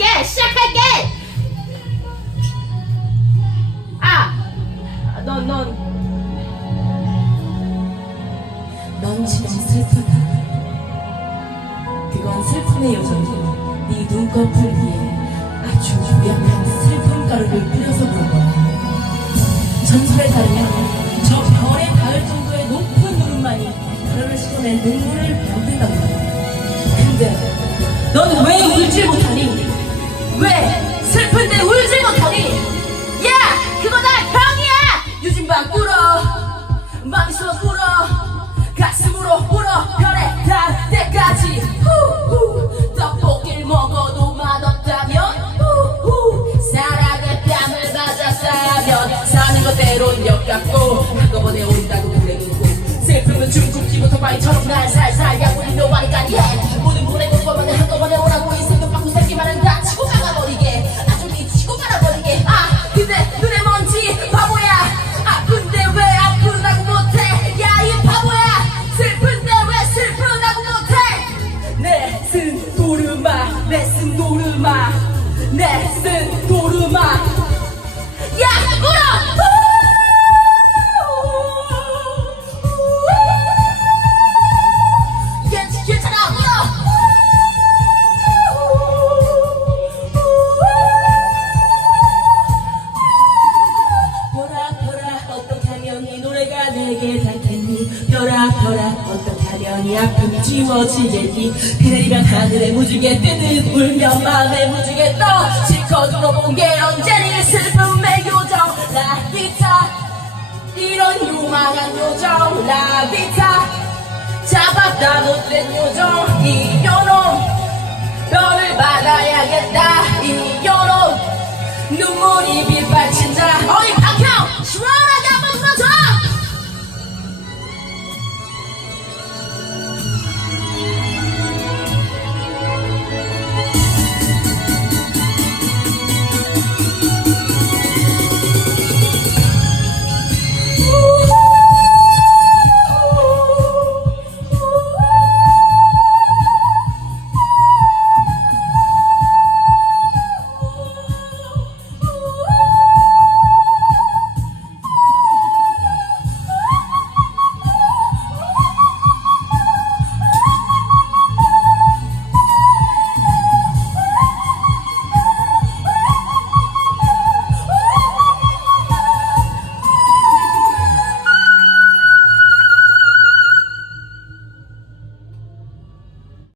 시작할게 시작할게 아넌넌 넌 지금 슬프다. 그건 슬픔의 요정이 네 눈꺼풀 위에 아주 약한 슬픔 가루를 뿌려서 그런 거야. 전설에 따르면 저 별에 닿을 정도의 높은 누름만이 가루를 씹어낸 눈물을 만든다고 해. 근데 넌 왜 울질 못하니? 왜 슬픈데 울질 못하니? 야! 그거 다 병이야! 유진방 울어 마미소 울어 가슴으로 울어 별에 닿을 때까지 후후 떡볶이를 먹어도 맛없다면 후후 사랑의 뺨을 맞았다면 사는 것대로 역같고 한꺼번에 온다고 그래 놓고 슬픔은 중국지부터 바위처럼 날 살살 약물이 묘하니까 내쓴 도르마 내쓴 도르마. 야 울어! 별아 별아. 어떻게 이 아픔이 지워지겠니 비 내리면 하늘에 무지개 뜨듯 울면 마음에 무지개 떠. 실컷 울어본 게 언제니 슬픔의 요정. 라비타. 이런 요망한 요정. 라비타. 잡았다 못된 요정. 이 요놈. 너를 받아야겠다. 이 요놈. 눈물이 빗발친다. 어이